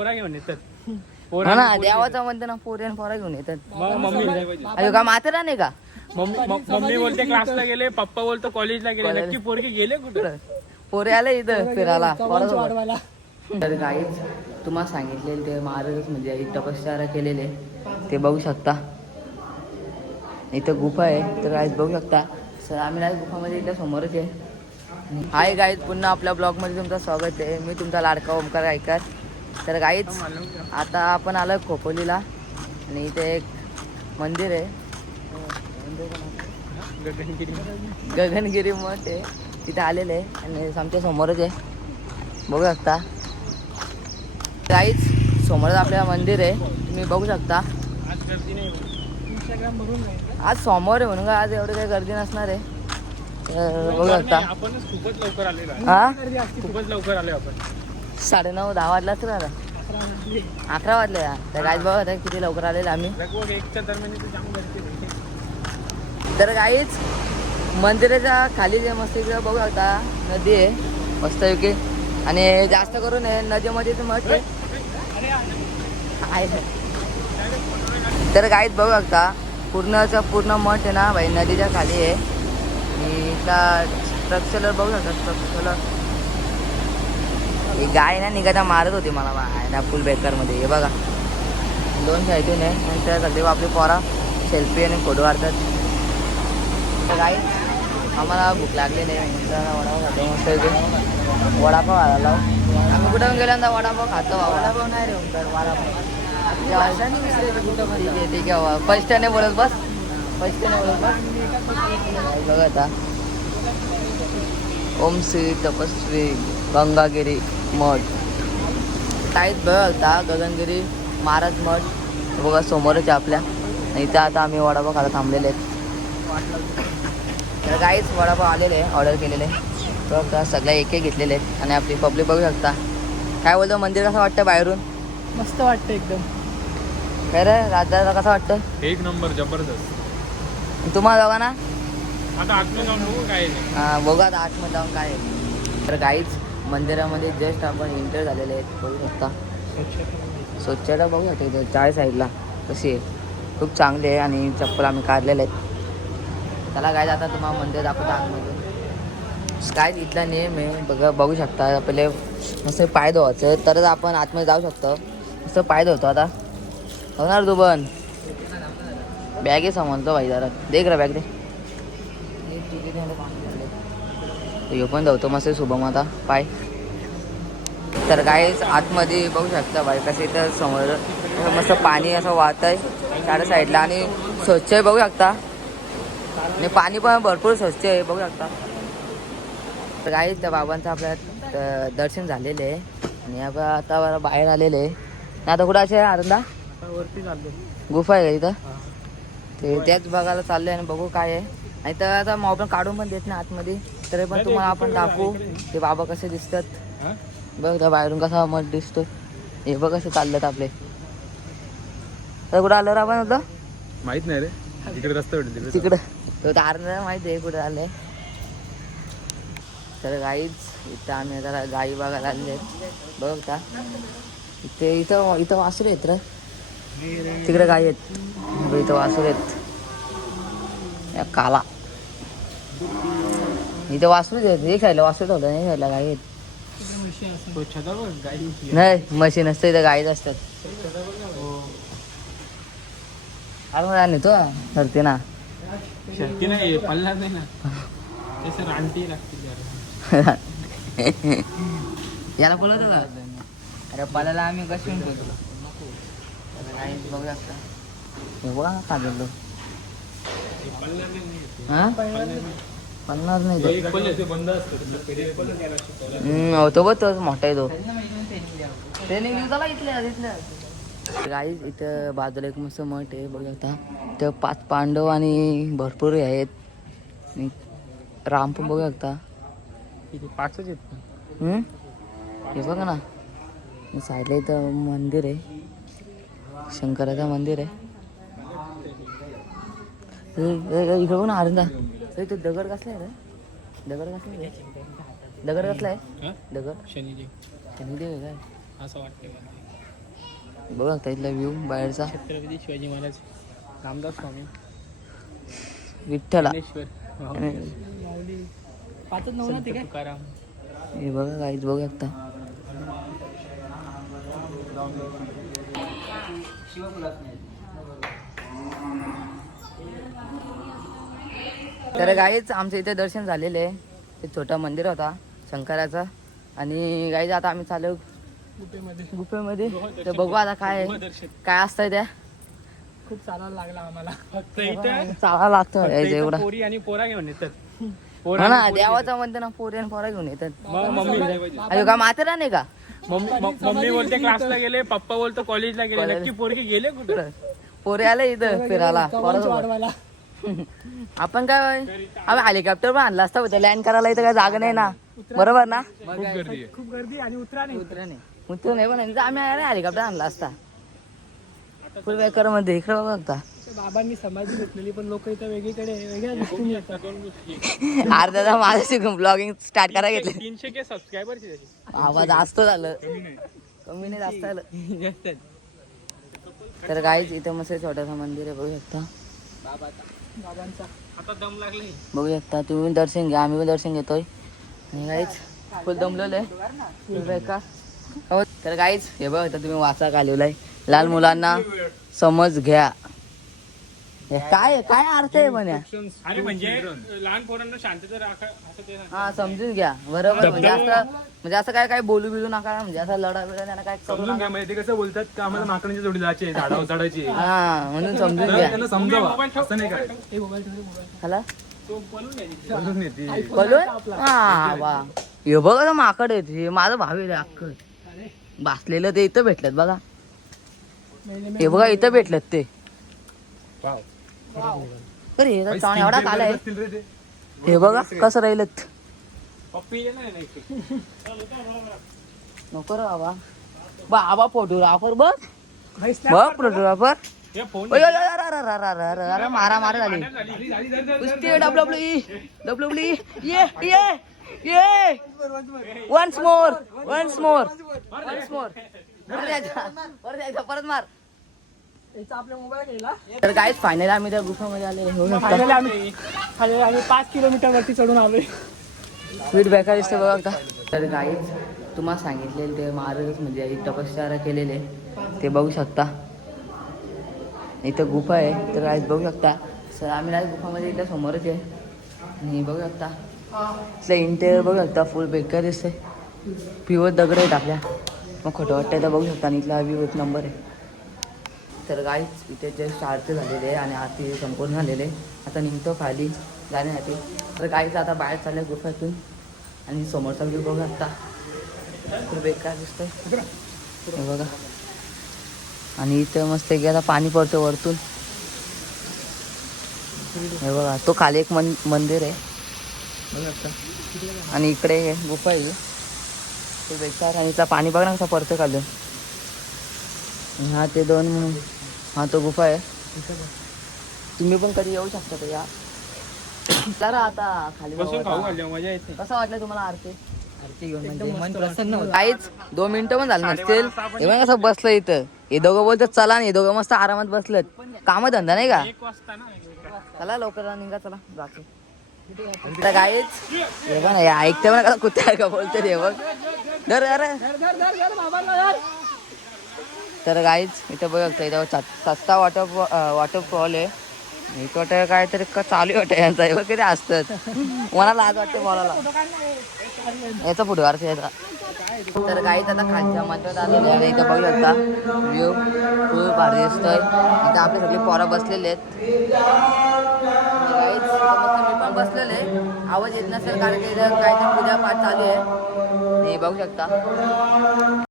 पोरा घेऊन येतात ना देवाचा म्हणतो ना पोऱ्यान पोरा घेऊन येतात. अरे का मातेरा नाही का? मम्मी बोलते क्लासला गेले, पप्पा बोलतो कॉलेजला गेले. नक्की पोरगी गेले कुठं? पोरे आले इथं फिरायला. तर काहीच तुम्हाला सांगितलेलं ते महाराजच म्हणजे तपश्चर्या केलेले ते बघू शकता. इथं गुफा आहे तर गाईज बघू शकता. सर आम्ही नाही गुफामध्ये इथं समोरच आहे. हाय गाईज, पुन्हा आपल्या ब्लॉगमध्ये तुमचं स्वागत आहे. मी तुमचा लाडका ओमकार गायकर. तर गाईज आता आपण आलो खोपोलीला आणि इथे एक मंदिर आहे गगनगिरी मठ आहे, तिथे आलेले आहे आणि आमच्या समोरच आहे बघू शकता. गाईज समोरच आपल्या मंदिर आहे, तुम्ही बघू शकता. आज सोमवार आहे म्हणून का आज एवढं काही गर्दी नसणार आहे. बघू शकता आपणच खूपच लवकर आलेलो. हा खूपच लवकर आले आपण. 9:30-10 वाजलाच ना, 11 वाजले. तर गाईज बघा आता किती लवकर आलेले आम्ही. तर गाईज मंदिराच्या खाली जे मस्त इकडे बघू शकता नदी आहे मस्त योग्य आणि जास्त करून आहे नदीमध्ये मठ आहे. तर गाईज बघू शकता पूर्णचा पूर्ण मठ आहे ना भाई नदीच्या खाली आहे. आणि इथला स्ट्रक्चर बघू शकता. स्ट्रक्चर ही गाय ना निघायला मारत होती मला ना फुल बेकारमध्ये. हे बघा 2 साईडून आहे आणि त्या सगळे आपली पोरा सेल्फी आणि फोटो काढतात. तर गाईज आम्हाला भूक लागली नाही वडापाव खातो मस्त इथे. वडापाव आला आम्ही कुठं गेल्यानंतर वडापाव खातो. वडापाव नाही रे ओमकार, वडापाव ठीक आहे. फर्स्टने बोलत बस, फर्स्टने बोलत बस. बघा आता ओम श्री तपस्वी गंगागिरी मठ काहीच बघा गगनगिरी महाराज मठ बघा समोरच आहे आपल्या. इथं आता आम्ही वडापाव खायला थांबलेले आहेत. तर काहीच वडापाव आलेले आहे, ऑर्डर केलेले बघा सगळ्या एक घेतलेले आहेत. आणि आपली पब्लिक बघू शकता. काय बोलतो मंदिर कसं वाटतं बाहेरून? मस्त वाटतं एकदम. काय रे राजदादा कसं वाटतं? एक नंबर जबरदस्त. तुम्हाला बघा ना आता आतमध्ये जाऊन बघू काय आहे. हां बघा आता आतमध्ये जाऊन काय आहे. तर काहीच मंदिरामध्ये जस्ट आपण एंटर झालेले आहेत बघू शकता. स्वच्छता बघू शकता इथं चार साईडला कशी आहे, खूप चांगली आहे. आणि चप्पल आम्ही काढलेले आहेत. त्याला काय आता तुम्हाला मंदिर दाखवतो आतमध्ये. काय इथला नियम आहे बघा बघू शकता. पहिले मस्त पाय धुवायचं तरच आपण आतमध्ये जाऊ शकतो. मस्त पाय धुवतो आता होणार. तू पण बॅग आहे समजतो भाई जरा देख रा बॅग दे. हे पण धावतो मस्त शुभम आता पाय. तर काहीच आतमध्ये बघू शकता भाई कसं इथं समोर मस्त पाणी असं वाहत आहे चार साईडला आणि स्वच्छ आहे बघू शकता. आणि पाणी पण भरपूर स्वच्छ आहे बघू शकता. तर काहीच त्या बाबांचं आपल्या दर्शन झालेले आहे आणि आपण आता बाहेर आलेले आहे. आता कुठं असे आनंदा वरती चाललो. गुफा आहे का इथं? ते त्याच बघायला चाललंय आणि बघू काय आहे. आणि तर आता मोबाईल काढून पण देत नाही आतमध्ये तरी पण तुम्हाला आपण दाखवू ते बाबा कसे दिसतात. बघ त्या बाहेरून कसा मठ दिसतो. हे बघ कसं चाललं आपले. तर कुठं आलं रे आपण होतं माहित नाही रे. तिकडे रस्ता भेटेल तिकडं तारण माहिती आहे कुठे आलंय. तर गाईच इथं आम्ही जरा गाई बघायला आलेले आहेत बघ का. इथं वासरू आहेत रे. तिकडे गाई आहेत इथं वासरू आहेत. या काला इथं वासरूच आहेत. हे खायला वासरू ठेवलं नाही खायला गाई आहेत. नाही म्हशी नसतं इथं गाईच असतात. अरे तो ठरते ना शक्ती नाही पल्ला नाही ना रानटी लागते. याला बोलवतो का? अरे पलाला आम्ही कशी म्हणतो बघू शकता. हे बघा ना काढलो हा पन्नास नाही तो बघ तोच मोठा आहे तो. ट्रेनिंग दिवसाला इथल्या गाईज इथं बाजूला एक मस्त मठ आहे बघू शकता. इथं 5 पांडव आणि भरपूर आहेत. राम पण बघू शकता. 5च आहेत. हे बघा ना साईडला इथं मंदिर आहे शंकराचं मंदिर आहे. इकडे बघ ना आरंदा तो दगड कसला आहे रे? दगड कसला आहे? दगड कसला आहे? दगड शनिदेव आहे काय असं वाटतं. बघा इथला व्ह्यू बाहेरचा. छत्रपती शिवाजी महाराज, रामदास स्वामी, विठ्ठला. ज्ञानेश्वर, माऊली, पाचच नऊ ना ते काय तुकाराम. हे बघा काहीच बघू शकता. तर गाईच आमच्या इथे दर्शन झालेलं आहे. एक छोटा मंदिर होता शंकराचा. आणि गाईज आता आम्ही चालू गुफेमध्ये. तर बघू आता काय काय असतंय त्या. खूप चालायला लागला आम्हाला. फक्त इथं चालायला लागतं एवढा. पोरी आणि पोरा घेऊन येतात. हो ना, देवाचं म्हणते ना, पोरी आणि पोरा घेऊन येतात. मम्मी अरे का माथेरा नाही का? मम्मी बोलते क्लासला गेले, पप्पा बोलतो कॉलेजला गेले. नक्की पोरगी गेले कुठं? पोरे आले इथं फिरायला. आपण काय आम्ही हेलिकॉप्टर पण आणला असता होता लँड करायला. इथं काय जागा नाही ना, बरोबर ना? खूप गर्दी आणि उतरा नाही पण आम्ही हेलिकॉप्टर आणला असता फुल बेकर मध्ये. इकडे बघता बाबांनी समाधी घेतलेली, पण लोक इथं वेगळीकडे वेगळ्या दृष्टीने येतात. अर्धा माझ्याशी ब्लॉगिंग स्टार्ट करायला घेतले. 300K सबस्क्रायबरची त्याची. आवाज जास्त झालं, कमी नाही जास्त झालं. तर गाईच इथं मस्त छोटंसं मंदिर आहे, बघू शकता. बाबांचा आता दम लागले. बघू शकता तुम्ही पण दर्शन घ्या, आम्ही पण दर्शन घेतोय. आणि गाईच फुल दमलेलं आहे, फुल बेकार. हो तर गाईच हे बघ तुम्ही वाचा कालवलाय. लहान मुलांना समज घ्या. हे काय काय अर्थ आहे म्हण्या. आणि म्हणजे लहान पोरांना शांतता राखा असं ते. हा समजून घ्या, बरोबर. म्हणजे असं काय काय बोलू बिलू नका, म्हणजे असं लढा बिडा त्यांना काय करू नका. ते कसं बोलतात का आम्हाला माकडांची जोडी जायची, झाडावर चढायची. हा म्हणून समजून घ्या. त्यांना समजावा असं नाही काय. हॅलो बोलून येते. बोलून हा वा. हे बघा माकड येत. हे माझं भावी आहे अख्खं बसलेलं. ते इथं भेटलं बघा. हे बघा इथं भेटलं ते. अरे एवढा कालाय. हे बघा कसं राहिलं. नको रे बाबा. बाबा फोटोग्राफर बघ बघ फोटोग्राफर. मारा मारा झाली. WWE ये ये ये. Once more once more once more. परत मार. तर गाईज फायनली आम्ही त्या गुफामध्ये आले. आम्ही 5 किलोमीटर वरती चढून आलोय. स्पीड बेकार दिसते बघा आता. तर गाईज तुम्हाला सांगितलेले ते महाराज म्हणजे तपश्चर्या केलेले ते बघू शकता. इथं गुफा आहे. तर गाईज बघू शकता. सर आम्ही नाही गुफामध्ये इथल्या समोरच आहे. आणि बघू शकता इथलं इंटेरियर बघू शकता. फुल बेकार दिसते. प्युअर दगड आहेत आपल्या. मग खोटं वाटतं तर बघू शकता. आणि इथला व्ह्यू एक नंबर आहे. तर गाईज इथे जस्ट आरती झालेले आहे आणि आरती संपूर्ण झालेले. आता निघतो खाली जाण्यासाठी. तर गाईज आता बाहेर चालल्या गुफातून. आणि समोरचा व्ह्यू बघू शकता. खूप बेकार दिसतोय हे बघा. आणि इथं मस्त की आता पाणी पडतं वरतून. हे बघा तो खाली एक मंदिर आहे बघू शकता. आणि इकडे गुफा आहे तो बेकार. आणि इथला पाणी बघा ना कसा पडतं खालून. हा ते दोन म्हणून हा तो गुफा आहे. तुम्ही पण कधी येऊ शकता तर या. तर आता खाली मजा येते. कसं वाटलं तुम्हाला आरती? आरती घेऊन म्हणजे मन प्रसन्न होतं. काहीच 2 मिनिटं पण झालं नसतील. हे बघा कसं बसलं इथं. हे दोघं बोलतात चला. नाही हे दोघं मस्त आरामात बसलेत. काम धंदा नाही का. 1 वाजता ना. चला लवकर निघा चला जाते. तर काहीच हे बघ ना ऐकते म्हणा कसं कुत्या का बोलते ते बघ. धर अरे. तर गाईच इथं बघ इथं सस्ता वॉटरफॉल आहे. इथं वाटतं काहीतरी चालू वाटतं यांचा. हे बघ किती असतात. मला लाज वाटते बोलायला. याचा पुढे वारसा याचा. तर गाईच आता खालच्या मंदिरात आलेले आहे. इथं बघू शकता व्ह्यू खूप भारी दिसतोय. इथं आपले सगळे पोरं बसलेले आहेत. गाईच मी पण बसलेले. आवाज येत नसेल कारण की काहीतरी पूजा पाठ चालू आहे. हे बघू शकता.